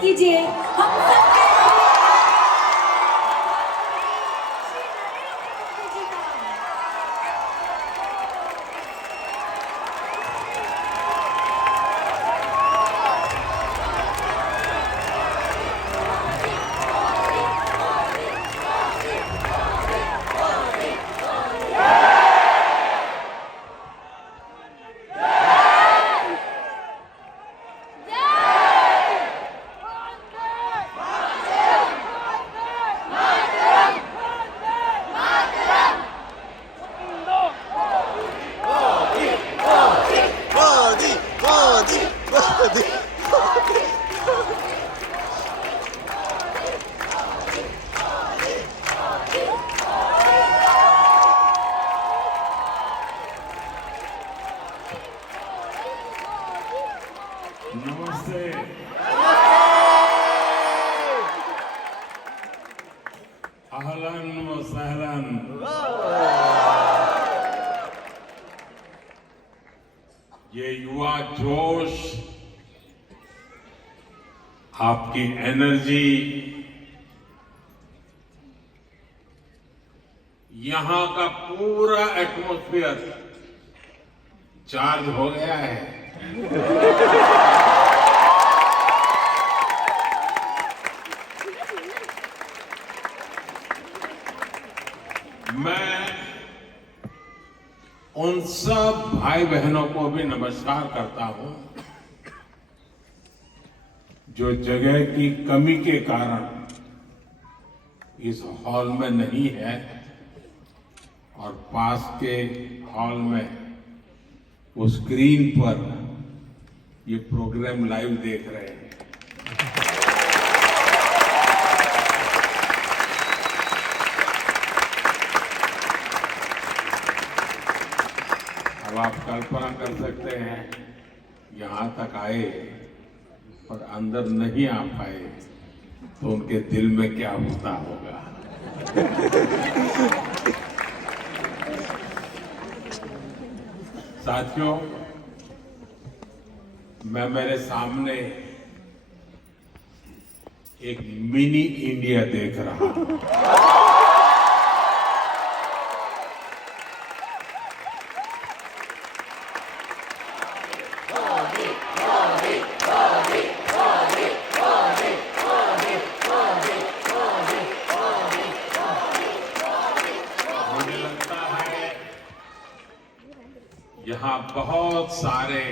कीजिए हम सब के नमस्ते। अहलन व सहलन। ये युवा जोश, आपकी एनर्जी, यहां का पूरा एटमॉस्फेयर चार्ज हो गया है। मैं उन सब भाई बहनों को भी नमस्कार करता हूं जो जगह की कमी के कारण इस हॉल में नहीं है और पास के हॉल में वो स्क्रीन पर ये प्रोग्राम लाइव देख रहे हैं। अब आप कल्पना कर सकते हैं, यहां तक आए और अंदर नहीं आ पाए तो उनके दिल में क्या होता होगा। साथियों, मैं मेरे सामने एक मिनी इंडिया देख रहा हूं। मुझे लगता है यहां बहुत सारे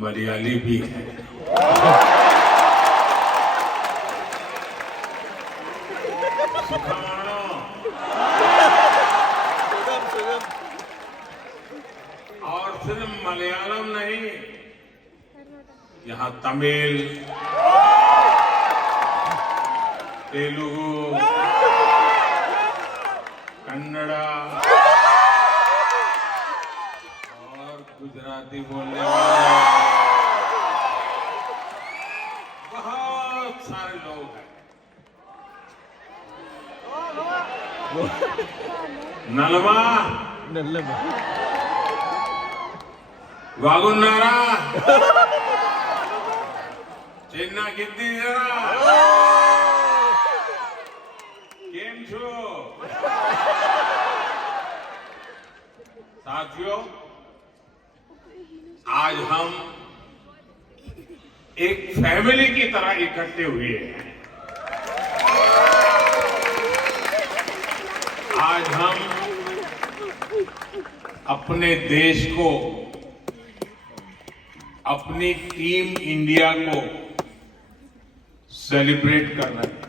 मलयाली भी हैं। सुखानो, और सिर्फ मलयालम नहीं, यहां तमिल, तेलुगु, कन्नड़ा और गुजराती बोलने वाले बहुत सारे लोग हैं। नलमा वागुन्नारा चेन्ना गिद्दीरा केम छो। साथियों, आज हम एक फैमिली की तरह इकट्ठे हुए हैं। आज हम अपने देश को, अपनी टीम इंडिया को सेलिब्रेट कर रहे हैं।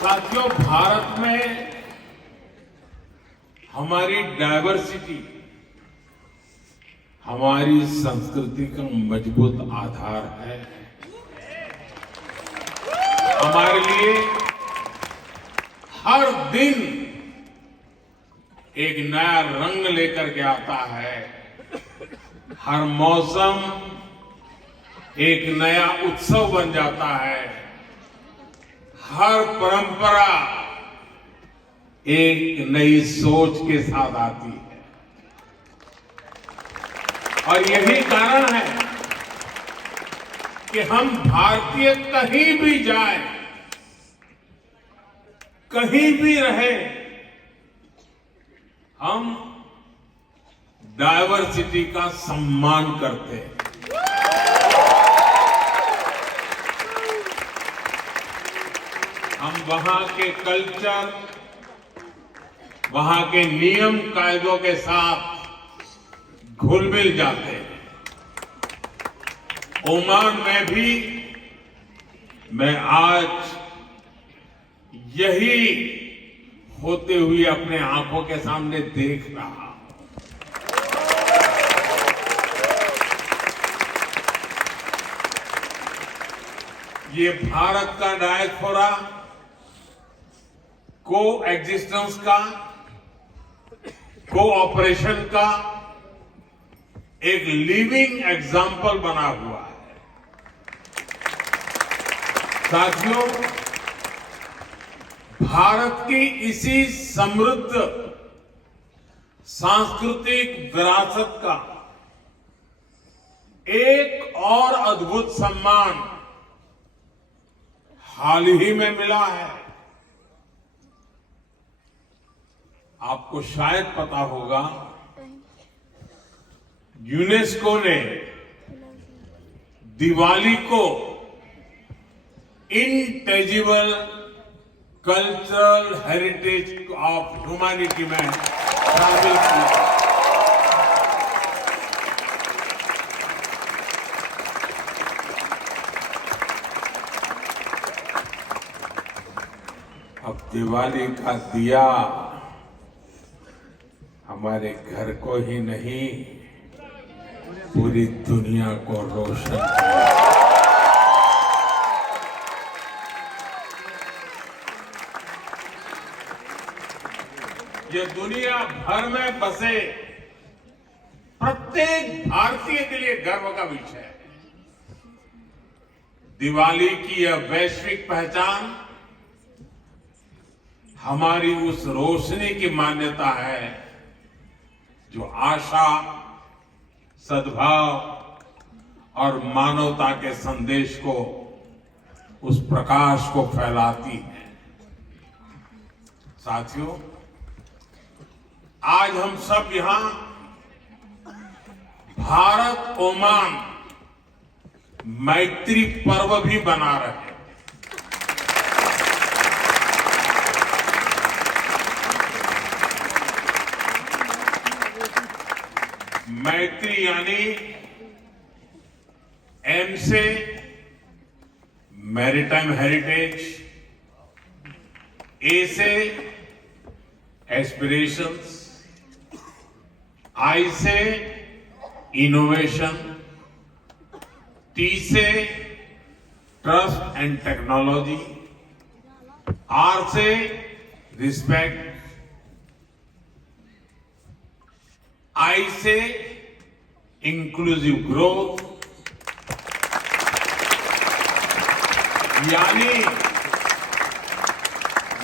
साथियों, भारत में हमारी डायवर्सिटी, हमारी संस्कृति का मजबूत आधार है। हमारे लिए हर दिन एक नया रंग लेकर के आता है। हर मौसम एक नया उत्सव बन जाता है। हर परंपरा एक नई सोच के साथ आती है। और यही कारण है कि हम भारतीय कहीं भी जाए, कहीं भी रहे, हम डायवर्सिटी का सम्मान करते हैं। हम वहां के कल्चर, वहां के नियम कायदों के साथ घुल मिल जाते हैं। ओमान में भी मैं आज यही होते हुए अपने आंखों के सामने देख रहा हूं। ये भारत का डायस्पोरा को एग्जिस्टेंस का, कोऑपरेशन का एक लिविंग एग्जाम्पल बना हुआ है। साथियों, भारत की इसी समृद्ध सांस्कृतिक विरासत का एक और अद्भुत सम्मान हाल ही में मिला है। आपको शायद पता होगा, यूनेस्को ने दिवाली को इंटेजिबल कल्चरल हेरिटेज ऑफ ह्यूमैनिटी में शामिल किया। अब दिवाली का दिया हमारे घर को ही नहीं, पूरी दुनिया को रोशन करेगा। ये दुनिया भर में बसे प्रत्येक भारतीय के लिए गर्व का विषय है। दिवाली की यह वैश्विक पहचान हमारी उस रोशनी की मान्यता है जो आशा, सद्भाव और मानवता के संदेश को, उस प्रकाश को फैलाती है। साथियों, आज हम सब यहां भारत ओमान मैत्री पर्व भी मना रहे हैं। मैत्री यानी एम से मैरीटाइम हेरिटेज, ए से एस्पिरेशंस, आई से इनोवेशन, टी से ट्रस्ट एंड टेक्नोलॉजी, आर से रिस्पेक्ट, आई से इंक्लूसिव ग्रोथ, यानी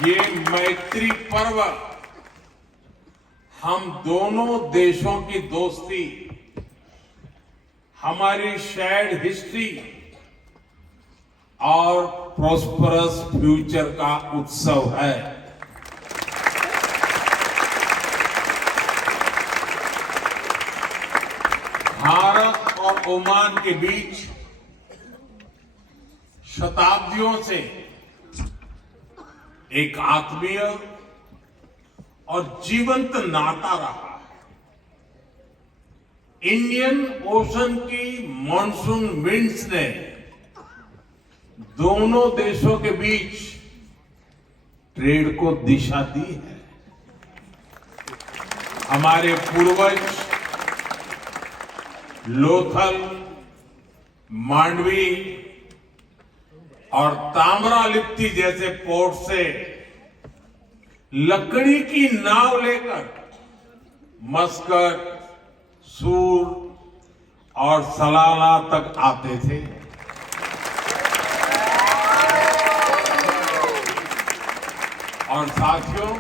ये मैत्री पर्व हम दोनों देशों की दोस्ती, हमारी शेयर्ड हिस्ट्री और प्रॉस्परस फ्यूचर का उत्सव है। भारत और ओमान के बीच शताब्दियों से एक आत्मीय और जीवंत नाता रहा है। इंडियन ओशन की मॉनसून विंड्स ने दोनों देशों के बीच ट्रेड को दिशा दी है। हमारे पूर्वज लोथल, मांडवी और ताम्रालिप्ति जैसे पोर्ट से लकड़ी की नाव लेकर मस्कट, सूर और सलाला तक आते थे। और साथियों,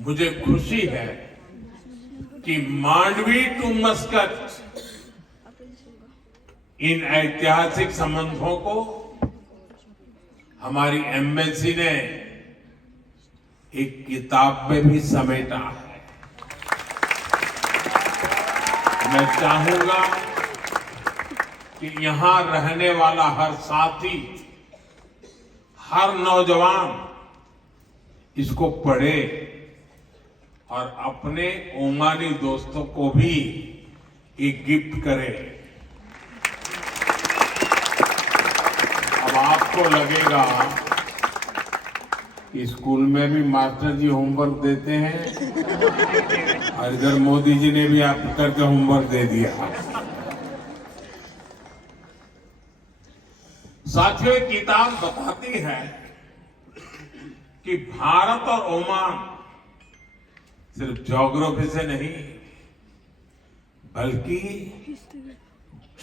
मुझे खुशी है कि मांडवी टू मस्कट इन ऐतिहासिक संबंधों को हमारी एम्बेसी ने एक किताब में भी समेटा है। मैं चाहूंगा कि यहां रहने वाला हर साथी, हर नौजवान इसको पढ़े और अपने ओमानी दोस्तों को भी एक गिफ्ट करे। अब आपको लगेगा कि स्कूल में भी मास्टर जी होमवर्क देते हैं और इधर मोदी जी ने भी आप करके होमवर्क दे दिया। साथियों, एक किताब बताती है कि भारत और ओमान सिर्फ ज्योग्राफी से नहीं बल्कि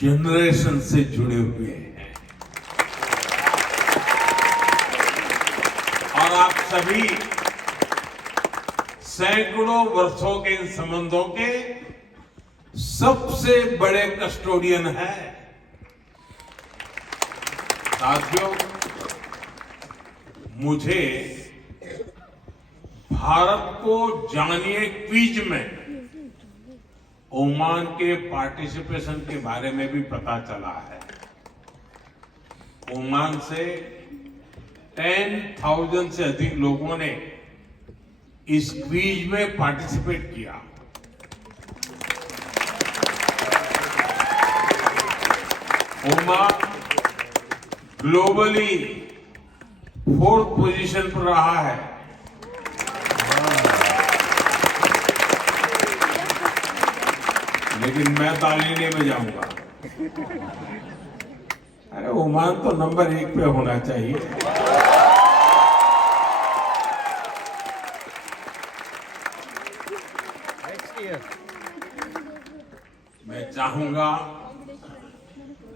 जनरेशन से जुड़े हुए हैं। और आप सभी सैकड़ों वर्षों के इन संबंधों के सबसे बड़े कस्टोडियन हैं। साथियों, मुझे भारत को जानिए क्विज में ओमान के पार्टिसिपेशन के बारे में भी पता चला है। ओमान से 10,000 से अधिक लोगों ने इस क्विज में पार्टिसिपेट किया। ओमान ग्लोबली 4th पोजीशन पर रहा है। लेकिन मैं ताली नहीं बजाऊंगा। अरे ओमान तो नंबर 1 पे होना चाहिए। मैं चाहूंगा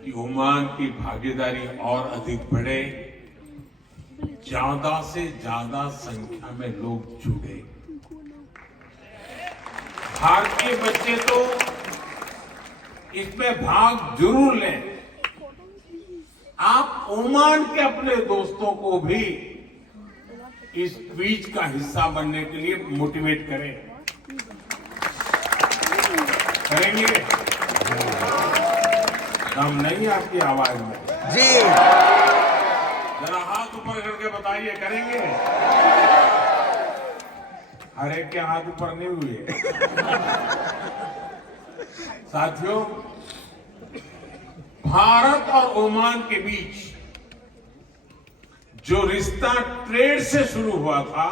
कि ओमान की भागीदारी और अधिक बढ़े, ज्यादा से ज्यादा संख्या में लोग जुड़े। भारतीय बच्चे तो इसमें भाग जरूर लें। आप ओमान के अपने दोस्तों को भी इस क्विज का हिस्सा बनने के लिए मोटिवेट करें। करेंगे? दम नहीं आपकी आवाज में जी। जरा हाथ ऊपर करके बताइए, करेंगे? हर एक के हाथ ऊपर नहीं हुए। साथियों, भारत और ओमान के बीच जो रिश्ता ट्रेड से शुरू हुआ था,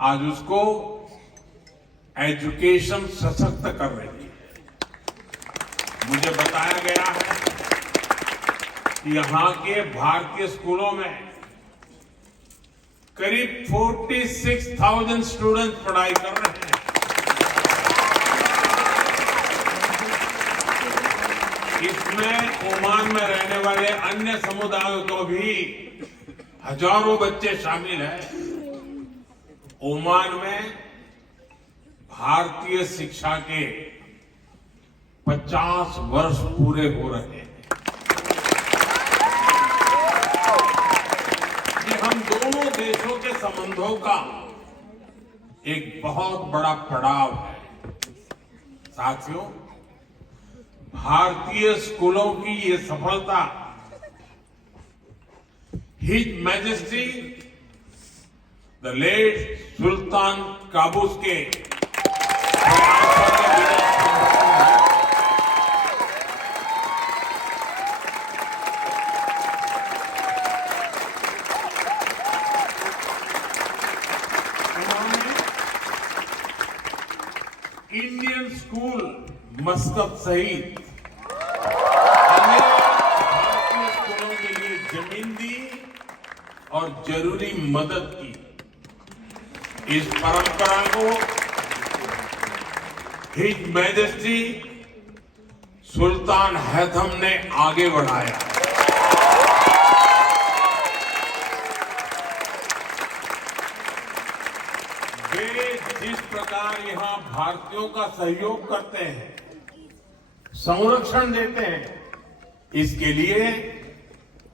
आज उसको एजुकेशन सशक्त कर रही है। मुझे बताया गया है कि यहां के भारतीय स्कूलों में करीब 46,000 स्टूडेंट पढ़ाई कर रहे हैं। इसमें ओमान में रहने वाले अन्य समुदायों को भी हजारों बच्चे शामिल हैं। ओमान में भारतीय शिक्षा के 50 वर्ष पूरे हो रहे हैं। ये हम दोनों देशों के संबंधों का एक बहुत बड़ा पड़ाव है। साथियों, भारतीय स्कूलों की ये सफलता his majesty the late Sultan Qaboos के इंडियन स्कूल मस्कत सहित अनेक भारतीय स्कूलों के लिए जमीन दी और जरूरी मदद की। इस परंपरा को हिज मैजेस्टी सुल्तान हैथम ने आगे बढ़ाया। वे जिस प्रकार यहाँ भारतीयों का सहयोग करते हैं, संरक्षण देते हैं, इसके लिए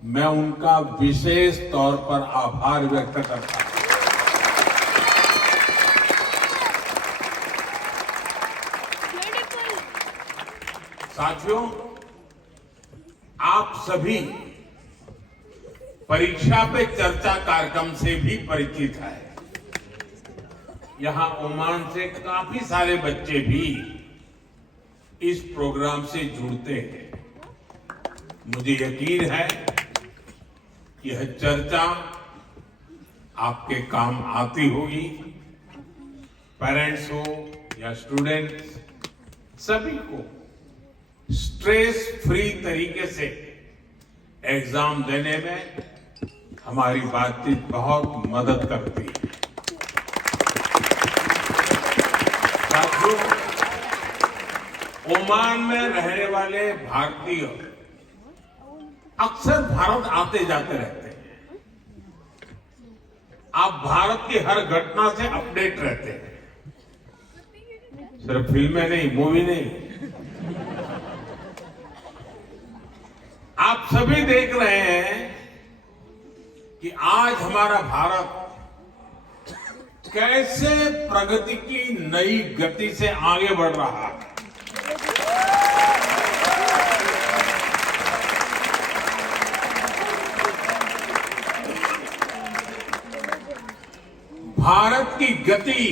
मैं उनका विशेष तौर पर आभार व्यक्त करता हूं। साथियों, आप सभी परीक्षा पे चर्चा कार्यक्रम से भी परिचित है। यहां ओमान से काफी सारे बच्चे भी इस प्रोग्राम से जुड़ते हैं। मुझे यकीन है कि यह चर्चा आपके काम आती होगी। पेरेंट्स हो या स्टूडेंट्स, सभी को स्ट्रेस फ्री तरीके से एग्जाम देने में हमारी बातचीत बहुत मदद करती है। साथियों, ओमान में रहने वाले भारतीय अक्सर भारत आते जाते रहते हैं। आप भारत की हर घटना से अपडेट रहते हैं, सिर्फ फिल्में नहीं, मूवी नहीं। आप सभी देख रहे हैं कि आज हमारा भारत कैसे प्रगति की नई गति से आगे बढ़ रहा है। भारत की गति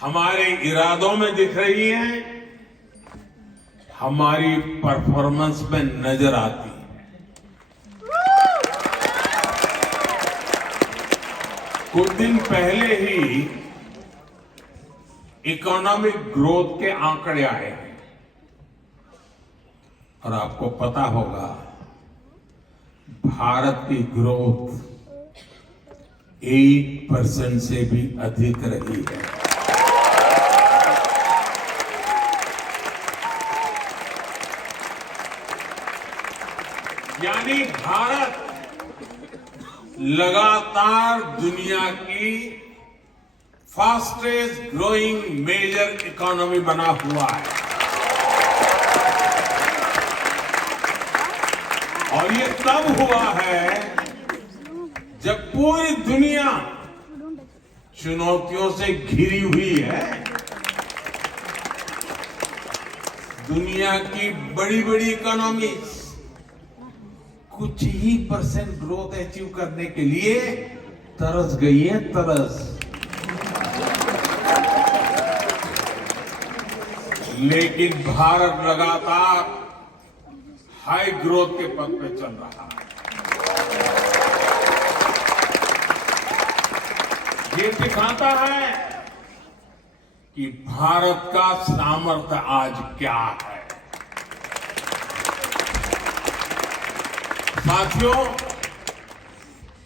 हमारे इरादों में दिख रही है, हमारी परफॉर्मेंस में नजर आती है। कुछ दिन पहले ही इकोनॉमिक ग्रोथ के आंकड़े आए हैं और आपको पता होगा भारत की ग्रोथ 8% से भी अधिक रही है। यानी भारत लगातार दुनिया की फास्टेस्ट ग्रोइंग मेजर इकोनॉमी बना हुआ है। और ये तब हुआ है जब पूरी दुनिया चुनौतियों से घिरी हुई है। दुनिया की बड़ी बड़ी इकोनॉमीज कुछ ही परसेंट ग्रोथ अचीव करने के लिए तरस गई है, तरस। लेकिन भारत लगातार हाई ग्रोथ के पथ पे चल रहा है। ये दिखाता है कि भारत का सामर्थ्य आज क्या है। साथियों,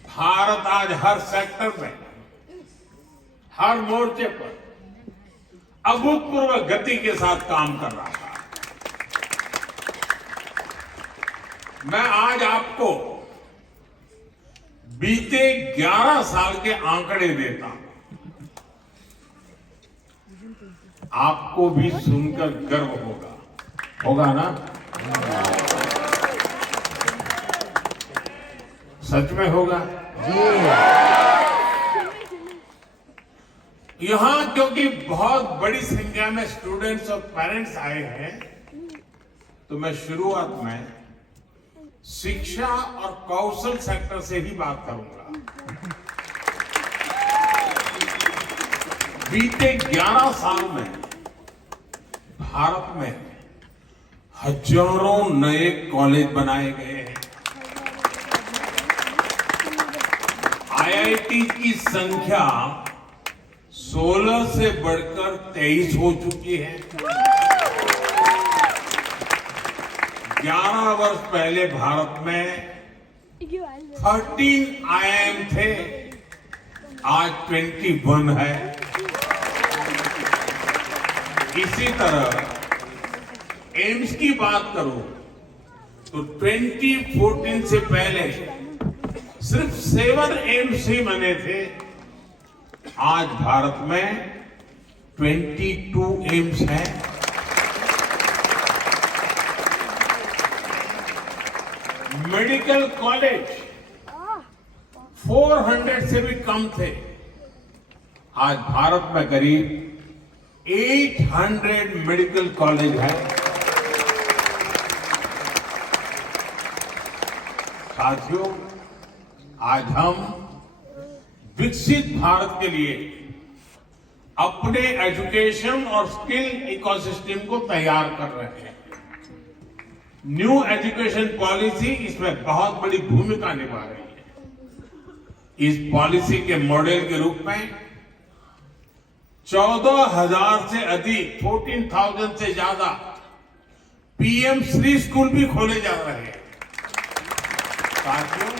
भारत आज हर सेक्टर में, हर मोर्चे पर अभूतपूर्व गति के साथ काम कर रहा है। मैं आज आपको बीते 11 साल के आंकड़े देता हूं। आपको भी सुनकर गर्व होगा ना? सच में होगा यहां, क्योंकि बहुत बड़ी संख्या में स्टूडेंट्स और पेरेंट्स आए हैं, तो मैं शुरुआत में शिक्षा और कौशल सेक्टर से ही बात करूंगा। बीते 11 साल में भारत में हजारों नए कॉलेज बनाए गए हैं। आईआईटी की संख्या 16 से बढ़कर 23 हो चुकी है। 11 वर्ष पहले भारत में 13 आईआईएम थे, आज 21 है। इसी तरह एम्स की बात करो तो 2014 से पहले सिर्फ 7 एम्स ही बने थे। आज भारत में 22 एम्स हैं। मेडिकल कॉलेज 400 से भी कम थे। आज भारत में करीब 800 मेडिकल कॉलेज है। साथियों, आज हम विकसित भारत के लिए अपने एजुकेशन और स्किल इकोसिस्टम को तैयार कर रहे हैं। न्यू एजुकेशन पॉलिसी इसमें बहुत बड़ी भूमिका निभा रही है। इस पॉलिसी के मॉडल के रूप में 14,000 से अधिक 14,000 से ज्यादा पीएम श्री स्कूल भी खोले जा रहे हैं। साथियों,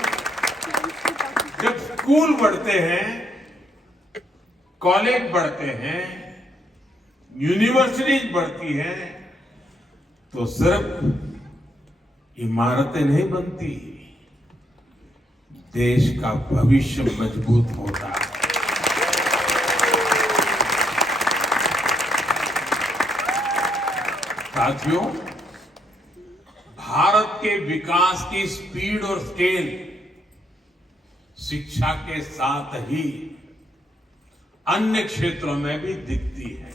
जब स्कूल बढ़ते हैं, कॉलेज बढ़ते हैं, यूनिवर्सिटीज बढ़ती हैं, तो सिर्फ इमारतें नहीं बनती, देश का भविष्य मजबूत होता है। साथियों, भारत के विकास की स्पीड और स्केल शिक्षा के साथ ही अन्य क्षेत्रों में भी दिखती है।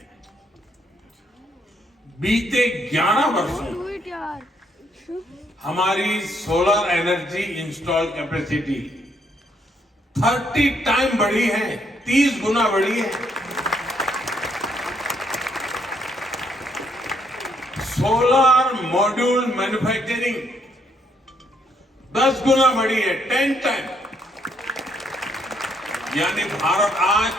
बीते 11 वर्षों में हमारी solar energy install capacity 30 time बढ़ी है, 30 गुना बढ़ी है। सोलर मॉड्यूल मैन्युफैक्चरिंग 10 गुना बढ़ी है, 10 टाइम। यानी भारत आज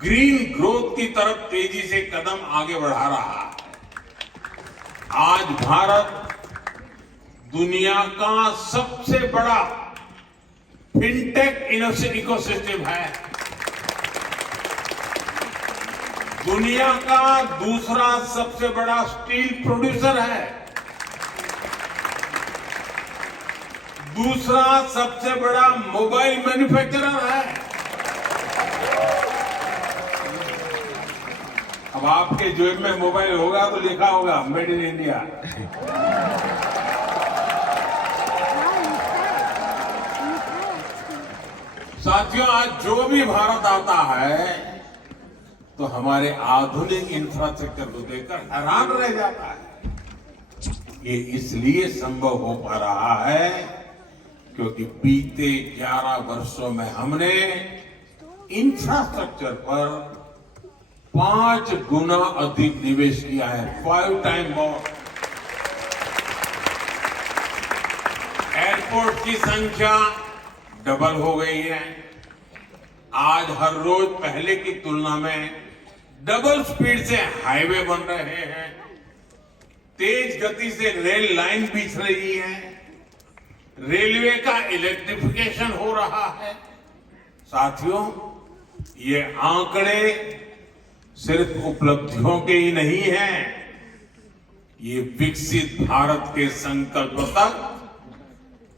ग्रीन ग्रोथ की तरफ तेजी से कदम आगे बढ़ा रहा है। आज भारत दुनिया का सबसे बड़ा फिनटेक इकोसिस्टम है। दुनिया का दूसरा सबसे बड़ा स्टील प्रोड्यूसर है। दूसरा सबसे बड़ा मोबाइल मैन्युफैक्चरर है। अब आपके जेब में मोबाइल होगा तो लिखा होगा मेड इन इंडिया। साथियों, आज जो भी भारत आता है तो हमारे आधुनिक इंफ्रास्ट्रक्चर को देखकर हैरान रह जाता है। ये इसलिए संभव हो पा रहा है क्योंकि बीते 11 वर्षों में हमने इंफ्रास्ट्रक्चर पर 5 गुना अधिक निवेश किया है, 5 टाइम मोर। एयरपोर्ट की संख्या डबल हो गई है। आज हर रोज पहले की तुलना में डबल स्पीड से हाईवे बन रहे हैं। तेज गति से रेल लाइन बिछ रही है। रेलवे का इलेक्ट्रिफिकेशन हो रहा है। साथियों, ये आंकड़े सिर्फ उपलब्धियों के ही नहीं हैं, ये विकसित भारत के संकल्प तक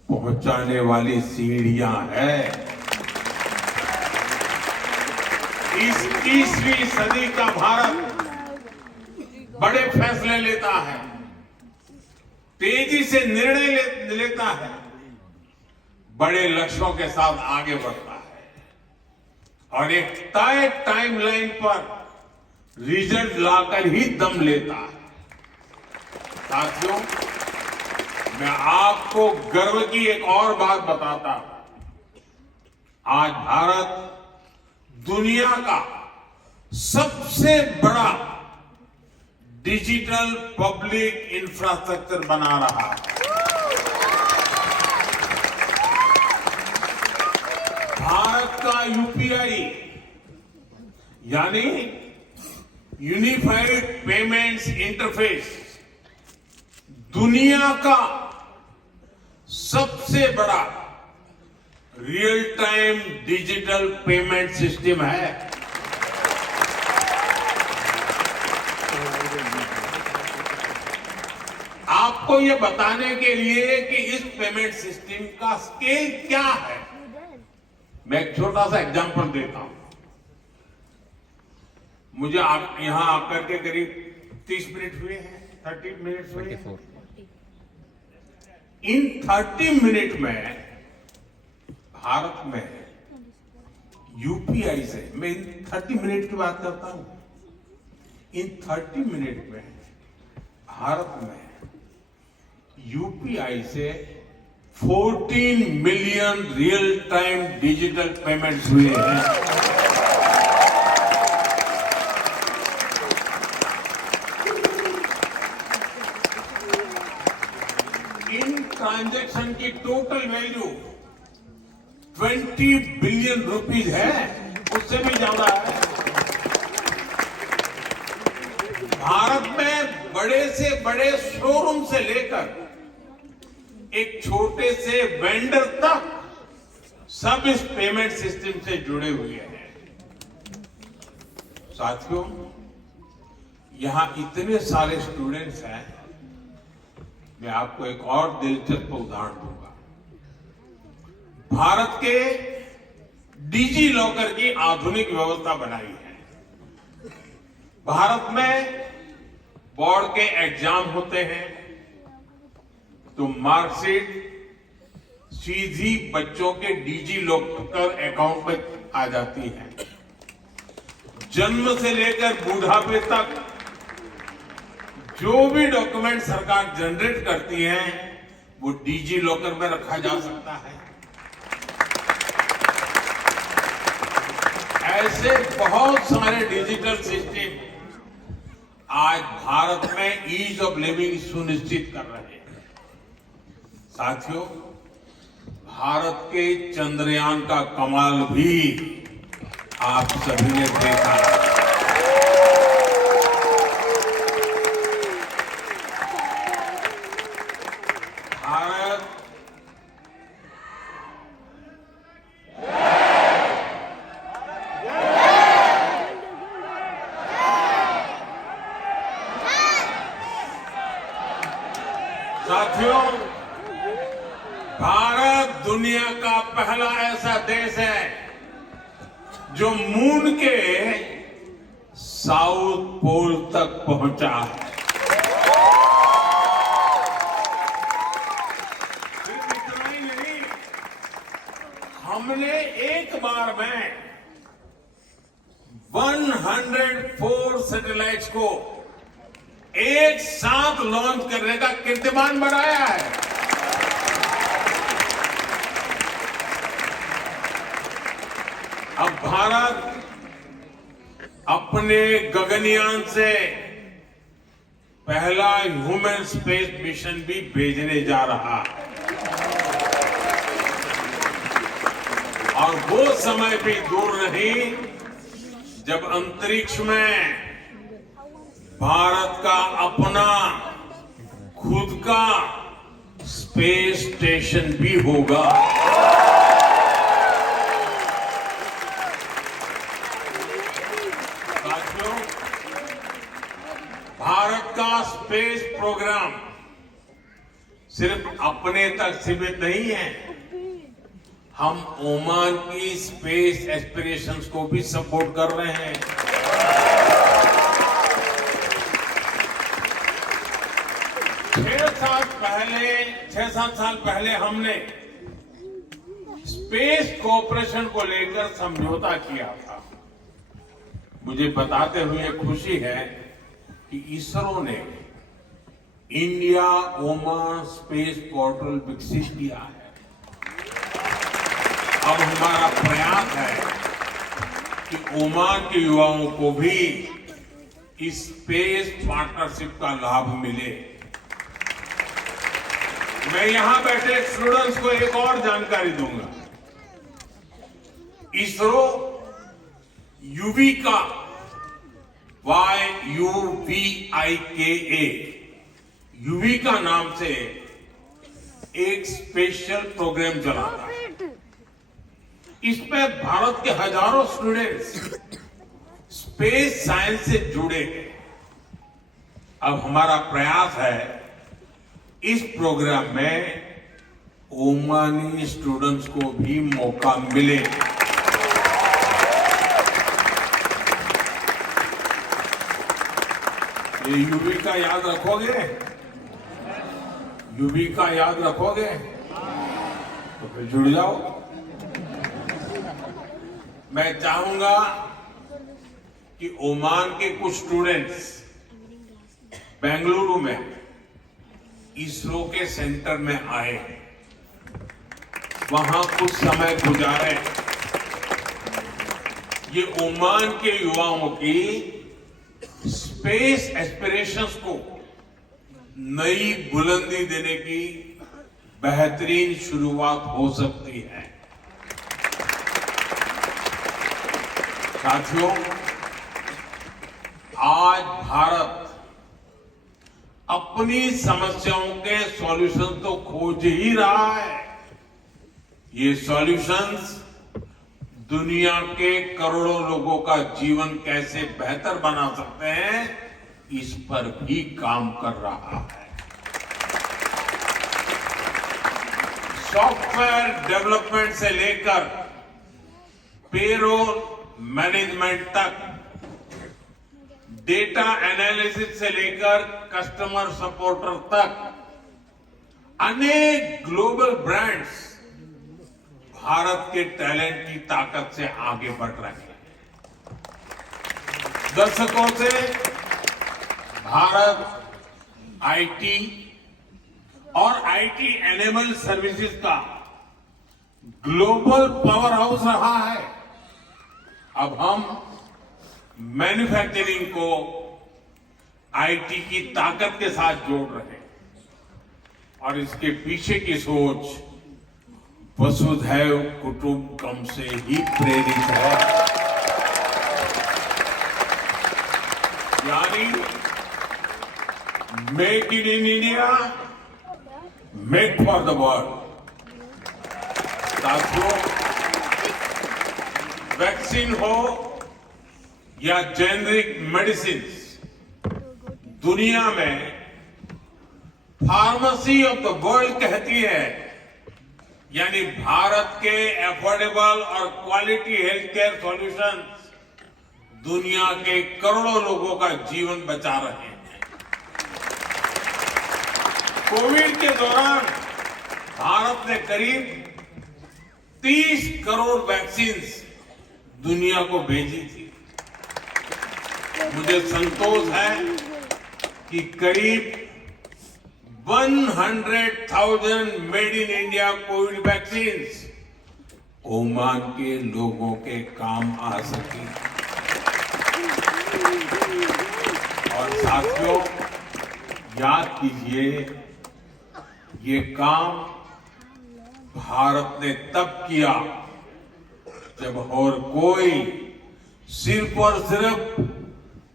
पहुंचाने वाली सीढ़ियां हैं। इस 21वीं सदी का भारत बड़े फैसले लेता है, तेजी से निर्णय लेता है, बड़े लक्ष्यों के साथ आगे बढ़ता है और एक तय टाइमलाइन पर रिजल्ट लाकर ही दम लेता है। साथियों, मैं आपको गर्व की एक और बात बताता हूं। आज भारत दुनिया का सबसे बड़ा डिजिटल पब्लिक इंफ्रास्ट्रक्चर बना रहा है। भारत का यूपीआई यानी यूनिफाइड पेमेंट्स इंटरफेस दुनिया का सबसे बड़ा real time digital payment system है। आपको ये बताने के लिए कि इस पेमेंट सिस्टम का स्केल क्या है, मैं एक छोटा सा एग्जांपल देता हूं। मुझे यहां आकर के करीब 30 मिनट हुए हैं, 30 मिनट हुए हैं। इन 30 मिनट में भारत में यूपीआई से, मैं इन 30 मिनट की बात करता हूं, इन 30 मिनट में भारत में यूपीआई से 14 million real time digital payments हुए हैं। इन ट्रांजैक्शन की टोटल वैल्यू 20 बिलियन रुपीज है, उससे भी ज्यादा है। भारत में बड़े से बड़े शोरूम से लेकर एक छोटे से वेंडर तक सब इस पेमेंट सिस्टम से जुड़े हुए हैं। साथियों, यहां इतने सारे स्टूडेंट्स हैं, मैं आपको एक और दिलचस्प उदाहरण दूंगा। भारत के डिजी लॉकर की आधुनिक व्यवस्था बनाई है। भारत में बोर्ड के एग्जाम होते हैं तो मार्कशीट सीधी बच्चों के डिजी लॉकर अकाउंट में आ जाती है। जन्म से लेकर बुढ़ापे तक जो भी डॉक्यूमेंट सरकार जनरेट करती है वो डिजी लॉकर में रखा जा सकता है। ऐसे बहुत सारे डिजिटल सिस्टम आज भारत में ईज ऑफ लिविंग सुनिश्चित कर रहे हैं। साथियों, भारत के चंद्रयान का कमाल भी आप सभी ने देखा है। भारत साथियों, भारत दुनिया का पहला ऐसा देश है जो मून के साउथ पोल तक पहुंचा है। सिर्फ इतना ही नहीं, हमने एक बार में 104 सैटेलाइट्स को एक साथ लॉन्च करने का कीर्तिमान बनाया है। अब भारत अपने गगनयान से पहला ह्यूमन स्पेस मिशन भी भेजने जा रहा है और वो समय भी दूर नहीं जब अंतरिक्ष में भारत का अपना खुद का स्पेस स्टेशन भी होगा। साथियों, भारत का स्पेस प्रोग्राम सिर्फ अपने तक सीमित नहीं है, हम ओमान की स्पेस एस्पिरेशंस को भी सपोर्ट कर रहे हैं। 6-7 साल पहले हमने स्पेस कोऑपरेशन को लेकर समझौता किया था। मुझे बताते हुए खुशी है कि इसरो ने इंडिया ओमान स्पेस पोर्टल विकसित किया है। अब हमारा प्रयास है कि ओमान के युवाओं को भी इस स्पेस पार्टनरशिप का लाभ मिले। मैं यहां बैठे स्टूडेंट्स को एक और जानकारी दूंगा। इसरो युविका युविका नाम से एक स्पेशल प्रोग्राम चलाता है। इसमें भारत के हजारों स्टूडेंट्स स्पेस साइंस से जुड़े हैं। अब हमारा प्रयास है इस प्रोग्राम में ओमानी स्टूडेंट्स को भी मौका मिले। ये यूबी का याद रखोगे? यूबी का याद रखोगे? तो फिर जुड़ जाओ। मैं चाहूंगा कि ओमान के कुछ स्टूडेंट्स बेंगलुरु में इसरो के सेंटर में आए, वहां कुछ समय गुजारे। ये ओमान के युवाओं की स्पेस एस्पिरेशंस को नई बुलंदी देने की बेहतरीन शुरुआत हो सकती है। साथियों, आज भारत अपनी समस्याओं के सॉल्यूशन तो खोज ही रहा है। ये सॉल्यूशंस दुनिया के करोड़ों लोगों का जीवन कैसे बेहतर बना सकते हैं, इस पर भी काम कर रहा है। सॉफ्टवेयर डेवलपमेंट से लेकर पेरोल मैनेजमेंट तक, डेटा एनालिसिस से लेकर कस्टमर सपोर्टर तक, अनेक ग्लोबल ब्रांड्स भारत के टैलेंट की ताकत से आगे बढ़ रहे हैं। दशकों से भारत आईटी और आईटी एनेबल सर्विसेज का ग्लोबल पावर हाउस रहा है। अब हम मैन्युफैक्चरिंग को आईटी की ताकत के साथ जोड़ रहे हैं और इसके पीछे की सोच वसुधैव कुटुंबकम से ही प्रेरित है। यानी make in India, make for the world. साथियों, वैक्सीन हो या जेनरिक मेडिसिन, दुनिया में फार्मेसी ऑफ द वर्ल्ड कहती है, यानी भारत के एफोर्डेबल और क्वालिटी हेल्थ केयर सॉल्यूशंस दुनिया के करोड़ों लोगों का जीवन बचा रहे हैं। कोविड के दौरान भारत ने करीब 30 करोड़ वैक्सीन दुनिया को भेजी थी। मुझे संतोष है कि करीब 100,000 made in India Covid vaccine Oman के लोगों के काम आ सकी। और साथियों, याद कीजिए, ये काम भारत ने तब किया जब और कोई सिर्फ और सिर्फ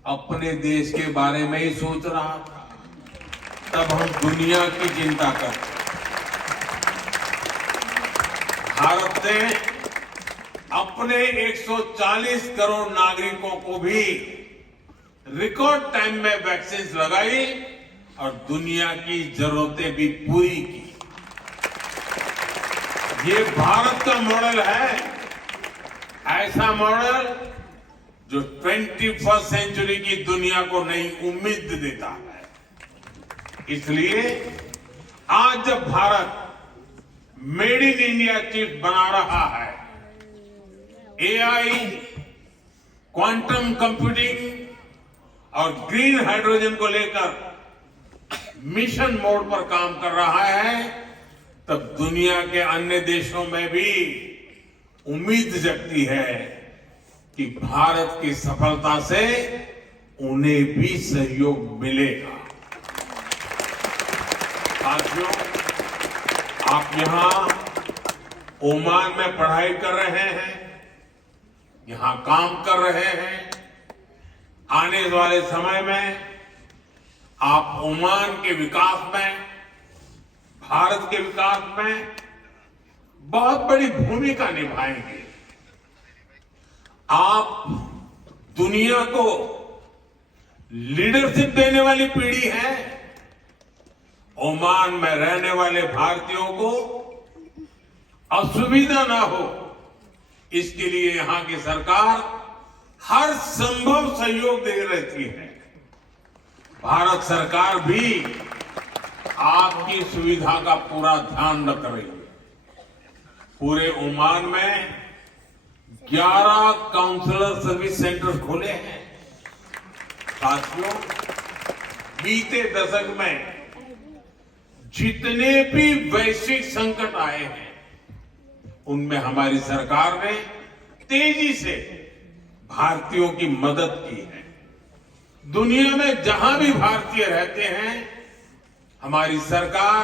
अपने देश के बारे में ही सोच रहा था। तब हम दुनिया की चिंता करते। भारत ने अपने 140 करोड़ नागरिकों को भी रिकॉर्ड टाइम में वैक्सीन लगाई और दुनिया की जरूरतें भी पूरी की। ये भारत का मॉडल है, ऐसा मॉडल जो 21st सेंचुरी की दुनिया को नई उम्मीद देता है। इसलिए आज जब Bharat made in India chip बना रहा है, एआई, क्वांटम कंप्यूटिंग और ग्रीन हाइड्रोजन को लेकर मिशन मोड पर काम कर रहा है, तब दुनिया के अन्य देशों में भी उम्मीद जगती है कि भारत की सफलता से उन्हें भी सहयोग मिलेगा। साथियों, आप यहां ओमान में पढ़ाई कर रहे हैं, यहां काम कर रहे हैं। आने वाले समय में आप ओमान के विकास में, भारत के विकास में बहुत बड़ी भूमिका निभाएंगे। आप दुनिया को लीडरशिप देने वाली पीढ़ी है। ओमान में रहने वाले भारतीयों को असुविधा ना हो, इसके लिए यहां की सरकार हर संभव सहयोग दे रहती है। भारत सरकार भी आपकी सुविधा का पूरा ध्यान रख रही है। पूरे ओमान में 11 काउंसलर सर्विस सेंटर खोले हैं। साथियों, बीते दशक में जितने भी वैश्विक संकट आए हैं, उनमें हमारी सरकार ने तेजी से भारतीयों की मदद की है। दुनिया में जहां भी भारतीय रहते हैं, हमारी सरकार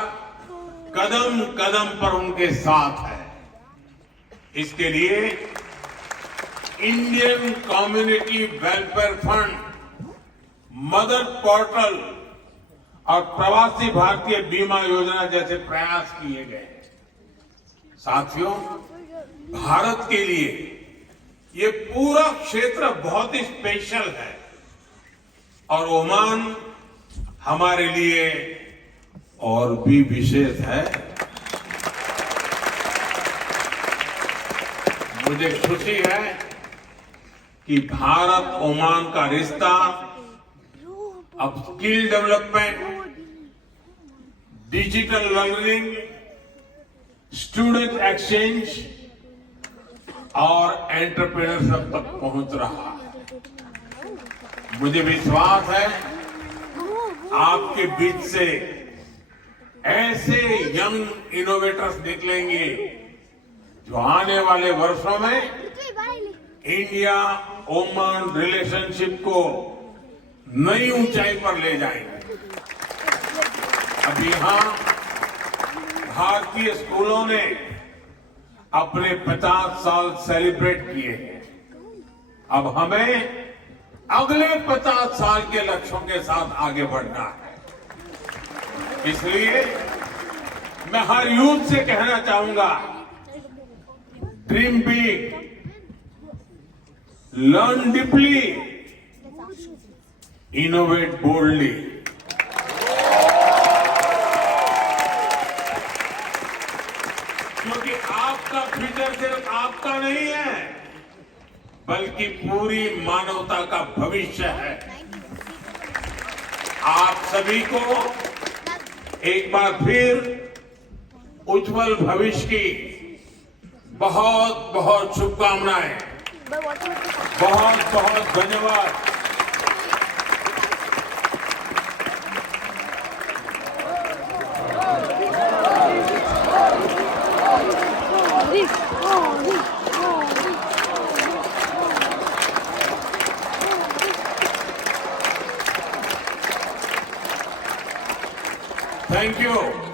कदम कदम पर उनके साथ है। इसके लिए Indian community welfare fund, mother portal और प्रवासी भारतीय बीमा योजना जैसे प्रयास किए गए। साथियों, भारत के लिए ये पूरा क्षेत्र बहुत ही स्पेशल है और ओमान हमारे लिए और भी विशेष है। मुझे खुशी है कि भारत ओमान का रिश्ता अब skill development, digital learning, student exchange और एंटरप्रेन्योरशिप तक पहुंच रहा है। मुझे विश्वास है आपके बीच से ऐसे यंग इनोवेटर्स निकलेंगे जो आने वाले वर्षों में इंडिया ओमान रिलेशनशिप को नई ऊंचाई पर ले जाएंगे। अब यहां भारतीय स्कूलों ने अपने 50 साल सेलिब्रेट किए हैं। अब हमें अगले 50 साल के लक्ष्यों के साथ आगे बढ़ना है। इसलिए मैं हर यूथ से कहना चाहूंगा, dream big, learn deeply, innovate boldly. क्योंकि आपका फ्यूचर सिर्फ आपका नहीं है, बल्कि पूरी मानवता का भविष्य है। आप सभी को एक बार फिर उज्जवल भविष्य की बहुत बहुत शुभकामनाएं। बहुत बहुत धन्यवाद। Thank you.